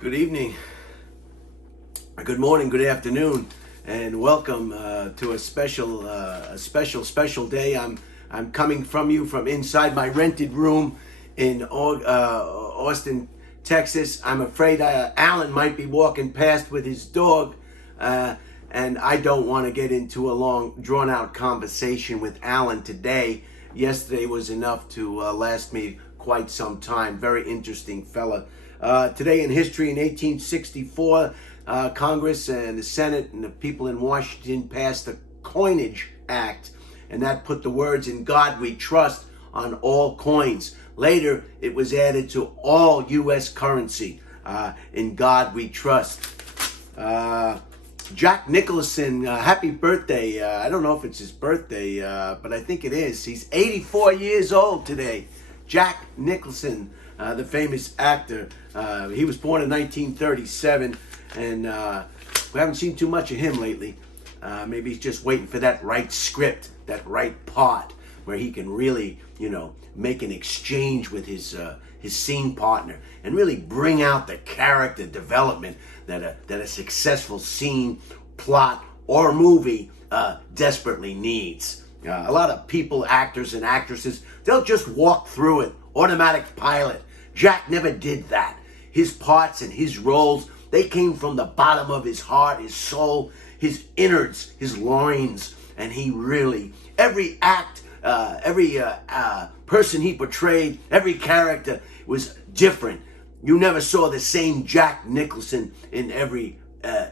Good evening, good morning, good afternoon, and welcome to a special day. I'm coming from you from inside my rented room in Austin, Texas. I'm afraid Alan might be walking past with his dog, and I don't want to get into a long, drawn-out conversation with Alan today. Yesterday was enough to last me quite some time. Very interesting fella. Today in history, in 1864, Congress and the Senate and the people in Washington passed the Coinage Act, and that put the words "In God We Trust" on all coins. Later, it was added to all U.S. currency. In God We Trust. Jack Nicholson, happy birthday. I don't know if it's his birthday, but I think it is. He's 84 years old today. Jack Nicholson, the famous actor. He was born in 1937, and we haven't seen too much of him lately. Maybe he's just waiting for that right script, that right part, where he can really, make an exchange with his scene partner and really bring out the character development that a successful scene, plot, or movie desperately needs. A lot of people, actors and actresses, they'll just walk through it, automatic pilot. Jack never did that. His parts and his roles, they came from the bottom of his heart, his soul, his innards, his loins, and he really, every act, every person he portrayed, every character was different. You never saw the same Jack Nicholson in every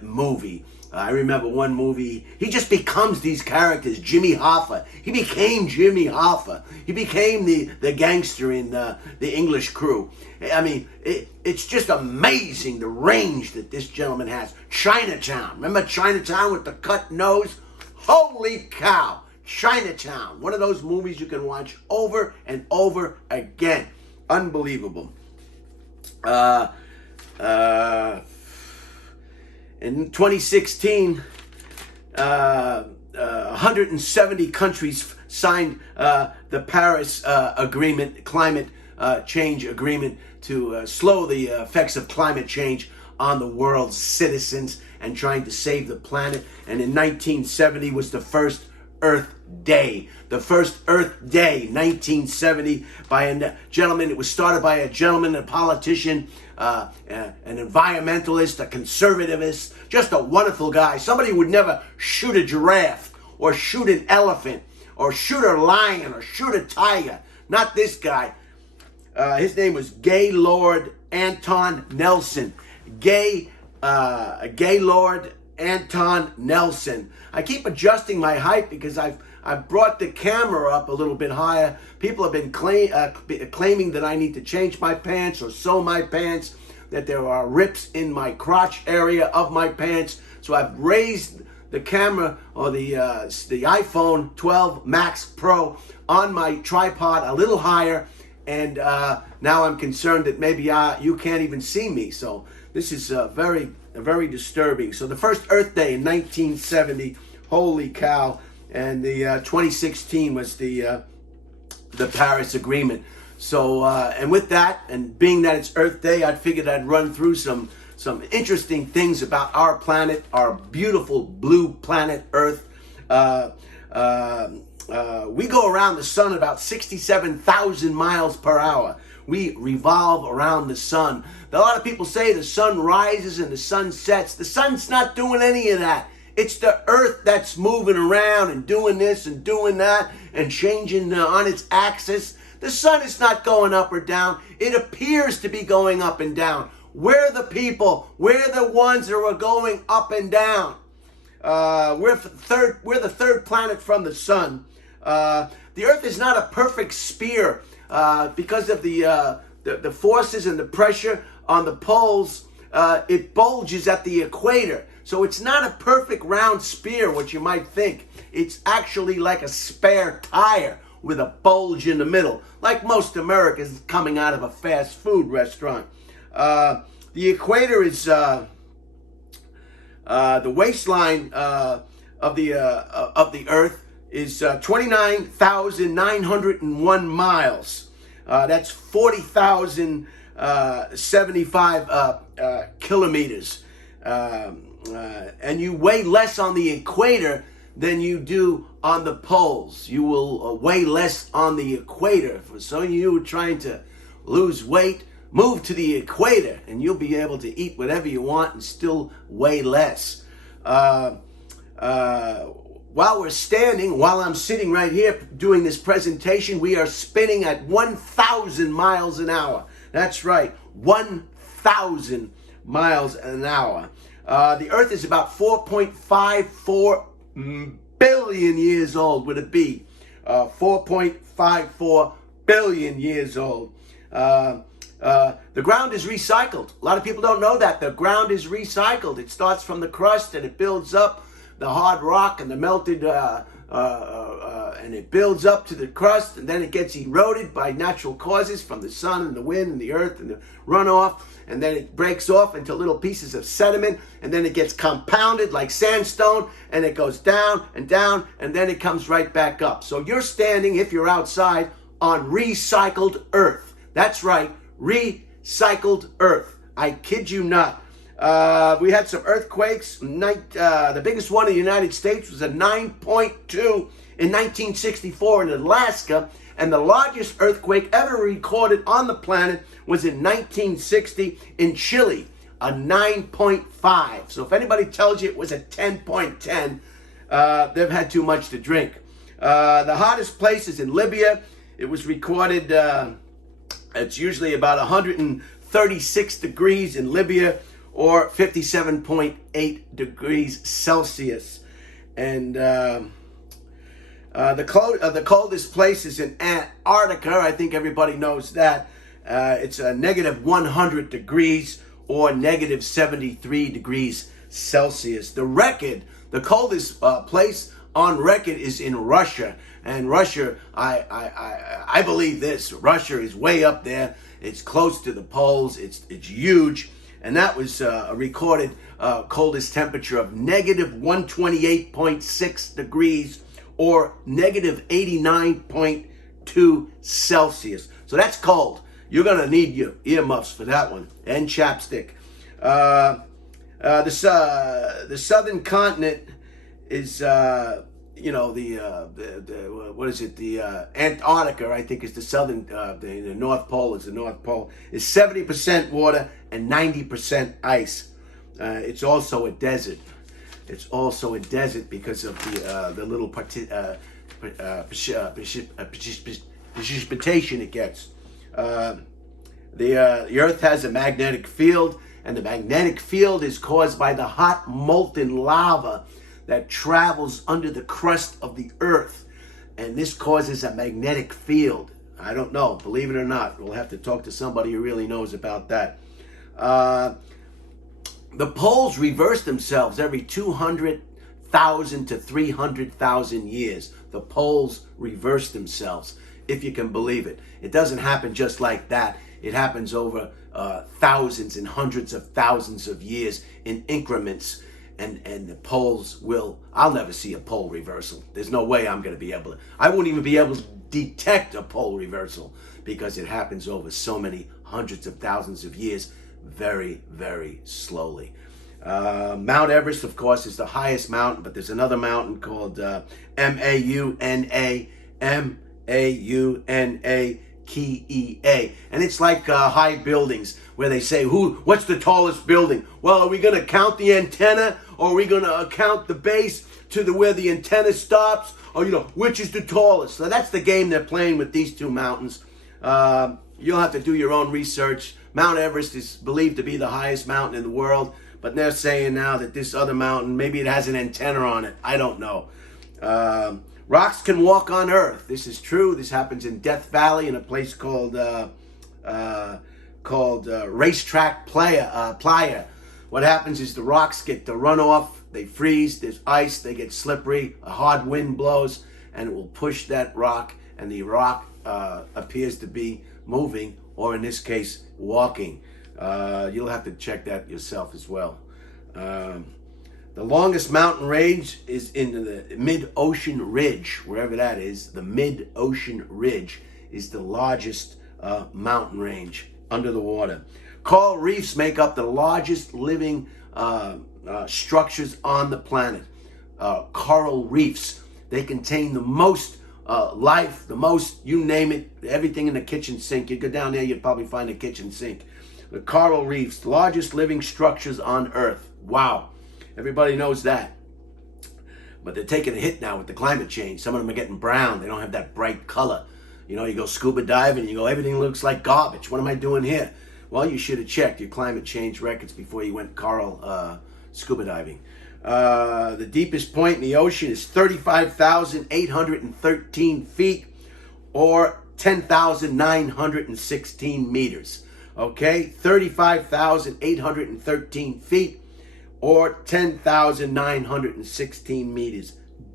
movie. I remember one movie, he just becomes these characters. Jimmy Hoffa. He became Jimmy Hoffa. He became the gangster in the English Crew. I mean, it's just amazing the range that this gentleman has. Chinatown. Remember Chinatown with the cut nose? Holy cow. Chinatown. One of those movies you can watch over and over again. Unbelievable. In 2016, 170 countries signed the Paris Agreement, climate change agreement to slow the effects of climate change on the world's citizens and trying to save the planet. And in 1970 was the first Earth Day. The first Earth Day, 1970, by a gentleman. It was started by a gentleman, a politician, an environmentalist, a conservativist, just a wonderful guy. Somebody who would never shoot a giraffe or shoot an elephant or shoot a lion or shoot a tiger. Not this guy. His name was Gaylord Anton Nelson. Gaylord Anton Nelson. I keep adjusting my height because I've brought the camera up a little bit higher. People have been claiming that I need to change my pants or sew my pants, that there are rips in my crotch area of my pants. So I've raised the camera or the iPhone 12 Max Pro on my tripod a little higher, and now I'm concerned that maybe you can't even see me. So this is very disturbing. So the first Earth Day in 1970, holy cow, and the 2016 was the Paris Agreement. So and with that, and being that it's Earth Day, I figured I'd run through some interesting things about our planet, our beautiful blue planet Earth. We go around the sun about 67,000 miles per hour. We revolve around the sun. A lot of people say the sun rises and the sun sets. The sun's not doing any of that. It's the earth that's moving around and doing this and doing that and changing on its axis. The sun is not going up or down. It appears to be going up and down. We're the people. We're the ones that are going up and down. We're the third planet from the sun. The earth is not a perfect sphere because of the forces and the pressure on the poles. It bulges at the equator. So it's not a perfect round sphere, what you might think. It's actually like a spare tire with a bulge in the middle, like most Americans coming out of a fast food restaurant. The equator is the waistline of the Earth is 29,901 miles. That's 40,000 75 kilometers. And you weigh less on the equator than you do on the poles. You will weigh less on the equator. For some of you trying to lose weight, move to the equator and you'll be able to eat whatever you want and still weigh less. While we're standing, while I'm sitting right here doing this presentation, we are spinning at 1,000 miles an hour. That's right, 1,000 miles an hour. The Earth is about 4.54 billion years old with a B. 4.54 billion years old. The ground is recycled. A lot of people don't know that. The ground is recycled. It starts from the crust and it builds up the hard rock and the melted, and it builds up to the crust, and then it gets eroded by natural causes from the sun and the wind and the earth and the runoff, and then it breaks off into little pieces of sediment, and then it gets compounded like sandstone, and it goes down, and then it comes right back up. So you're standing, if you're outside, on recycled earth. That's right, recycled earth. I kid you not. We had some earthquakes. The biggest one in the United States was a 9.2 in 1964 in Alaska, and the largest earthquake ever recorded on the planet was in 1960 in Chile, a 9.5. So if anybody tells you it was a 10.10, they've had too much to drink. The hottest place is in Libya. It was recorded, it's usually about 136 degrees in Libya, or 57.8 degrees Celsius. And the coldest place is in Antarctica. I think everybody knows that. It's a negative 100 degrees or negative 73 degrees Celsius. The coldest place on record is in Russia. And Russia, I believe this, Russia is way up there. It's close to the poles. It's huge. And that was a recorded coldest temperature of negative 128.6 degrees or negative 89.2 Celsius. So that's cold. You're going to need your earmuffs for that one and chapstick. The southern continent is, what is it? The Antarctica, I think, is the southern, the North Pole is the North Pole, is 70% water and 90% ice. It's also a desert. It's also a desert because of the little precipitation it gets. The Earth has a magnetic field, and the magnetic field is caused by the hot molten lava that travels under the crust of the Earth, and this causes a magnetic field. I don't know, believe it or not. We'll have to talk to somebody who really knows about that. The poles reverse themselves every 200,000 to 300,000 years. The poles reverse themselves, if you can believe it. It doesn't happen just like that. It happens over thousands and hundreds of thousands of years in increments. And the poles I'll never see a pole reversal. There's no way I'm going to be able to. I won't even be able to detect a pole reversal because it happens over so many hundreds of thousands of years, very, very slowly. Mount Everest, of course, is the highest mountain, but there's another mountain called Mauna Kea, and it's like high buildings where they say, what's the tallest building? Well, are we going to count the antenna, or are we going to count the base to where the antenna stops, or which is the tallest? So that's the game they're playing with these two mountains. You'll have to do your own research. Mount Everest is believed to be the highest mountain in the world, but they're saying now that this other mountain, maybe it has an antenna on it. I don't know. Rocks can walk on Earth. This is true. This happens in Death Valley in a place called Racetrack Playa. What happens is the rocks get the runoff. They freeze. There's ice. They get slippery. A hard wind blows, and it will push that rock, and the rock appears to be moving, or in this case, walking. You'll have to check that yourself as well. The longest mountain range is in the mid-ocean ridge, wherever that is. The mid-ocean ridge is the largest mountain range under the water. Coral reefs make up the largest living structures on the planet. Coral reefs. They contain the most life, the most, you name it, everything in the kitchen sink. You go down there, you'd probably find a kitchen sink. The coral reefs, the largest living structures on Earth. Wow. Everybody knows that. But they're taking a hit now with the climate change. Some of them are getting brown. They don't have that bright color. You know, you go scuba diving and you go, everything looks like garbage. What am I doing here? Well, you should have checked your climate change records before you went coral scuba diving. The deepest point in the ocean is 35,813 feet, or 10,916 meters. Okay, 35,813 feet, or 10,916 meters.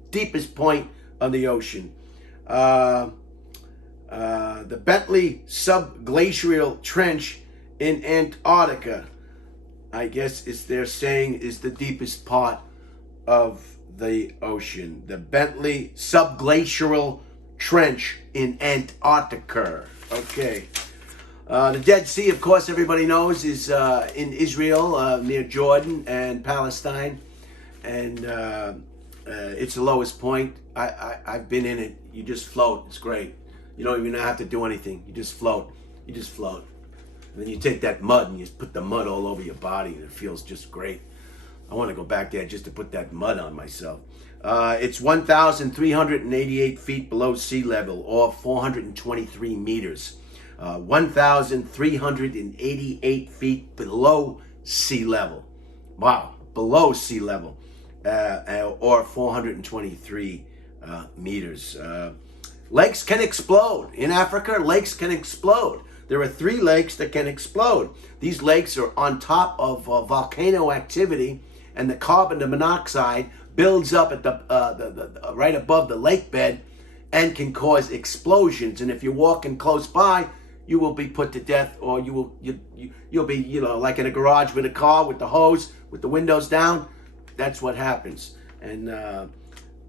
Deepest point of the ocean. The Bentley subglacial trench in Antarctica, I guess they're saying, is the deepest part of the ocean. The Bentley subglacial trench in Antarctica. Okay. The Dead Sea, of course, everybody knows, is in Israel, near Jordan and Palestine. And it's the lowest point. I've been in it. You just float. It's great. You don't even have to do anything. You just float. You just float. And then you take that mud and you put the mud all over your body, and it feels just great. I want to go back there just to put that mud on myself. It's 1,388 feet below sea level, or 423 meters. 1,388 feet below sea level. Wow, below sea level, or 423 meters. Lakes can explode. In Africa, lakes can explode. There are 3 lakes that can explode. These lakes are on top of volcano activity, and the carbon monoxide builds up at the right above the lake bed and can cause explosions. And if you're walking close by, you will be put to death, or you'll be, you know, like in a garage with a car with the hose with the windows down. That's what happens. And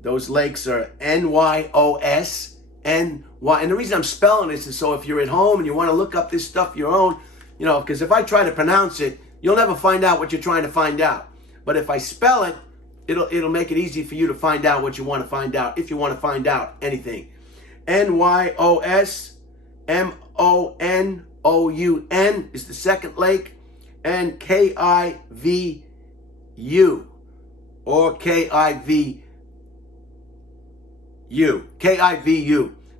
those lakes are NYOS. And the reason I'm spelling this is so if you're at home and you want to look up this stuff your own, you know, because if I try to pronounce it, you'll never find out what you're trying to find out. But if I spell it, it'll make it easy for you to find out what you want to find out, if you want to find out anything. NYOS, MONOUN is the second lake, and KIVU, or KIVU.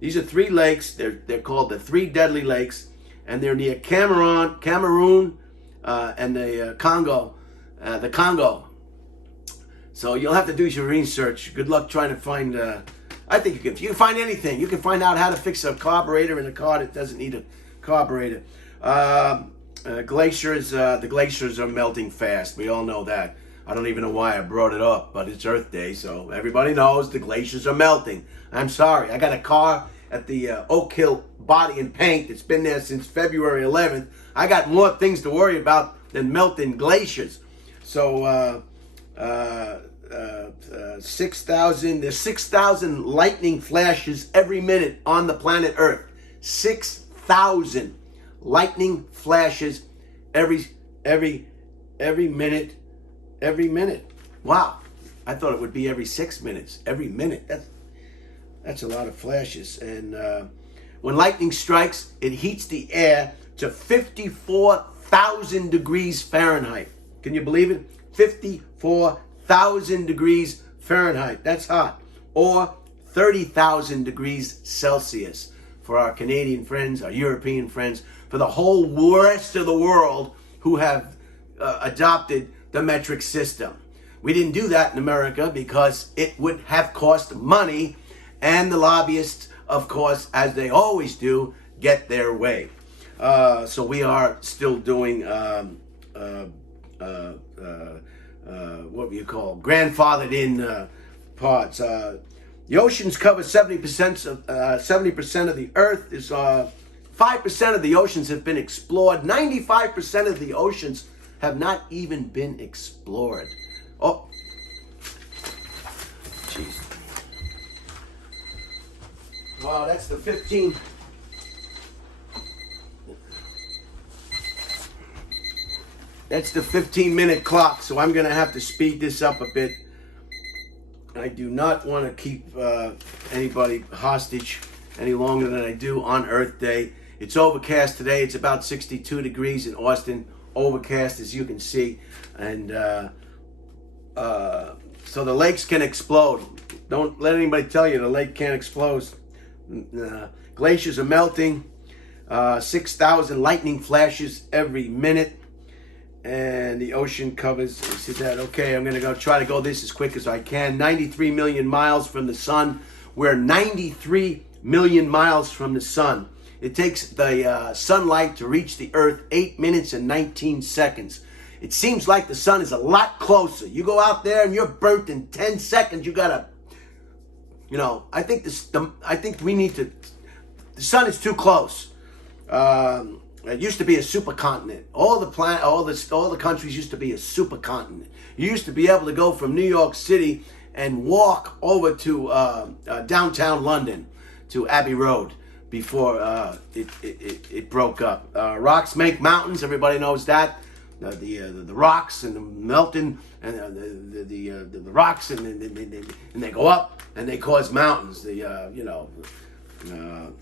These are 3 lakes. They're called the 3 deadly lakes, and they're near Cameroon, and the Congo. So you'll have to do your research. Good luck trying to find. I think you can find anything. You can find out how to fix a carburetor in a car that doesn't need a carburetor. Glaciers. The glaciers are melting fast. We all know that. I don't even know why I brought it up, but it's Earth Day, so everybody knows the glaciers are melting. I'm sorry. I got a car at the Oak Hill Body and Paint that's been there since February 11th. I got more things to worry about than melting glaciers. So, 6,000. There's 6,000 lightning flashes every minute on the planet Earth. 6,000 lightning flashes every minute. Every minute. Wow. I thought it would be every 6 minutes. Every minute. That's a lot of flashes. And when lightning strikes, it heats the air to 54,000 degrees Fahrenheit. Can you believe it? 54,000 degrees Fahrenheit. That's hot. Or 30,000 degrees Celsius for our Canadian friends, our European friends, for the whole rest of the world who have adopted the metric system. We didn't do that in America because it would have cost money, and the lobbyists, of course, as they always do, get their way. So we are still doing what do you call grandfathered in parts. The oceans cover 70% of the Earth. Is 5% of the oceans have been explored. 95% of the oceans have not even been explored. Oh, jeez. Wow, that's the 15. That's the 15-minute clock, so I'm going to have to speed this up a bit. I do not want to keep anybody hostage any longer than I do on Earth Day. It's overcast today. It's about 62 degrees in Austin. Overcast, as you can see. And so the lakes can explode. Don't let anybody tell you the lake can't explode. Glaciers are melting. 6,000 lightning flashes every minute. And the ocean covers, I said that, okay, I'm going to try to go this as quick as I can. 93 million miles from the sun. We're 93 million miles from the sun. It takes the sunlight to reach the earth 8 minutes and 19 seconds. It seems like the sun is a lot closer. You go out there and you're burnt in 10 seconds. You gotta, I think we need to, the sun is too close. It used to be a supercontinent. All the countries used to be a supercontinent. You used to be able to go from New York City and walk over to downtown London, to Abbey Road, before it broke up. Rocks make mountains. Everybody knows that. The rocks and the melting and the rocks and they go up and they cause mountains.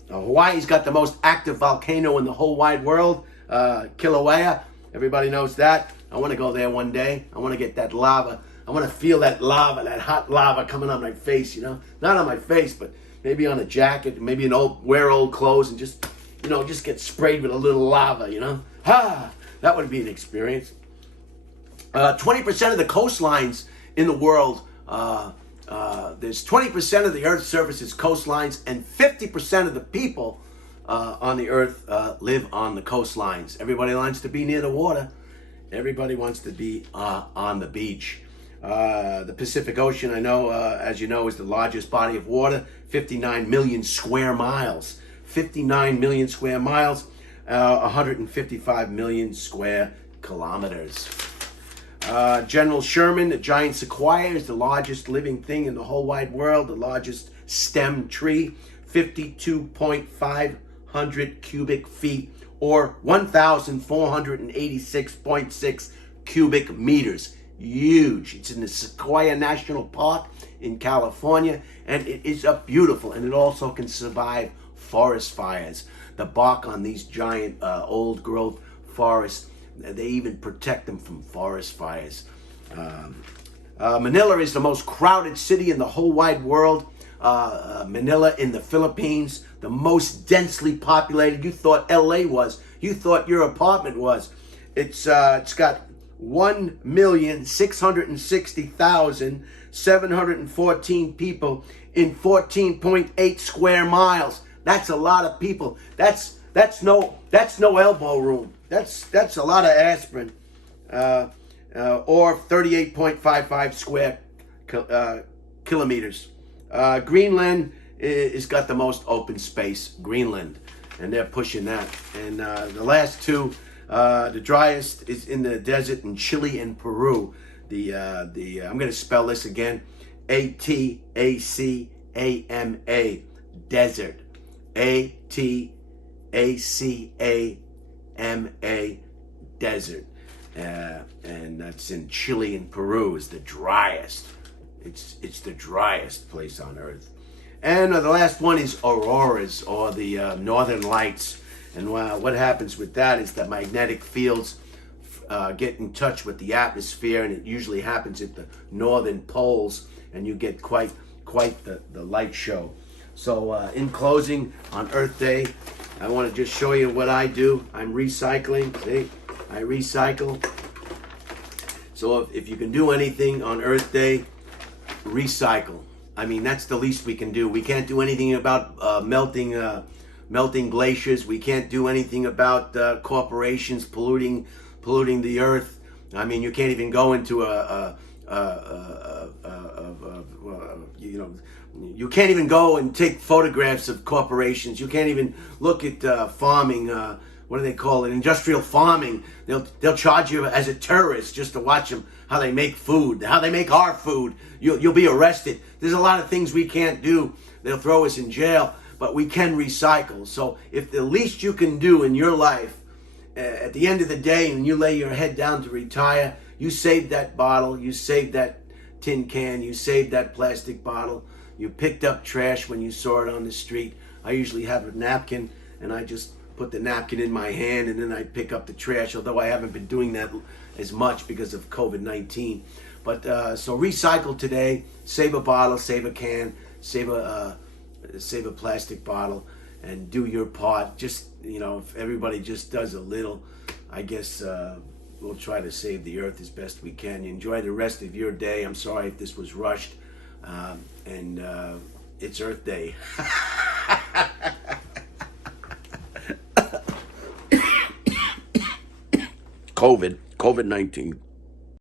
Hawaii's got the most active volcano in the whole wide world, Kilauea. Everybody knows that. I want to go there one day. I want to get that lava. I want to feel that lava, that hot lava coming on my face, Not on my face, but maybe on a jacket, maybe wear old clothes and just get sprayed with a little lava, that would be an experience. 20% of the coastlines in the world, there's 20% of the Earth's surface is coastlines, and 50% of the people on the Earth live on the coastlines. Everybody wants to be near the water. Everybody wants to be on the beach. The Pacific Ocean, I know, as you know, is the largest body of water, 59 million square miles. 59 million square miles, 155 million square kilometers. General Sherman, the giant sequoia, is the largest living thing in the whole wide world, the largest stem tree, 52,500 cubic feet, or 1,486.6 cubic meters. Huge. It's in the Sequoia National Park in California, and it is beautiful, and it also can survive forest fires. The bark on these giant old growth forests, they even protect them from forest fires. Manila is the most crowded city in the whole wide world. Manila in the Philippines, the most densely populated. You thought LA was. You thought your apartment was. It's got 1,660,714 people in 14.8 square miles. That's a lot of people. That's no elbow room. That's a lot of aspirin. Or 38.55 square kilometers. Greenland is got the most open space. Greenland, and they're pushing that. And the last two, the driest is in the desert in Chile and Peru. I'm going to spell this again: ATACAMA, desert. ATACAMA, desert. And that's in Chile and Peru. Is the driest. It's the driest place on Earth. And the last one is Auroras, or the northern lights. And what happens with that is that magnetic fields get in touch with the atmosphere, and it usually happens at the northern poles, and you get quite the light show. So in closing, on Earth Day, I want to just show you what I do. I'm recycling. See, I recycle. So if you can do anything on Earth Day, recycle. I mean, that's the least we can do. We can't do anything about melting glaciers. We can't do anything about corporations polluting the earth. I mean, you can't even go into you can't even go and take photographs of corporations. You can't even look at farming. What do they call it? Industrial farming. They'll charge you as a tourist just to watch them, how they make food, how they make our food. You'll be arrested. There's a lot of things we can't do. They'll throw us in jail, but we can recycle. So if the least you can do in your life at the end of the day, and you lay your head down to retire, you saved that bottle, you saved that tin can, you saved that plastic bottle, you picked up trash when you saw it on the street. I usually have a napkin, and I just put the napkin in my hand, and then I pick up the trash, although I haven't been doing that as much because of COVID-19. But so recycle today, save a bottle, save a can, save a plastic bottle, and do your part. Just, if everybody just does a little, I guess we'll try to save the earth as best we can. You enjoy the rest of your day. I'm sorry if this was rushed, and it's Earth Day. COVID-19.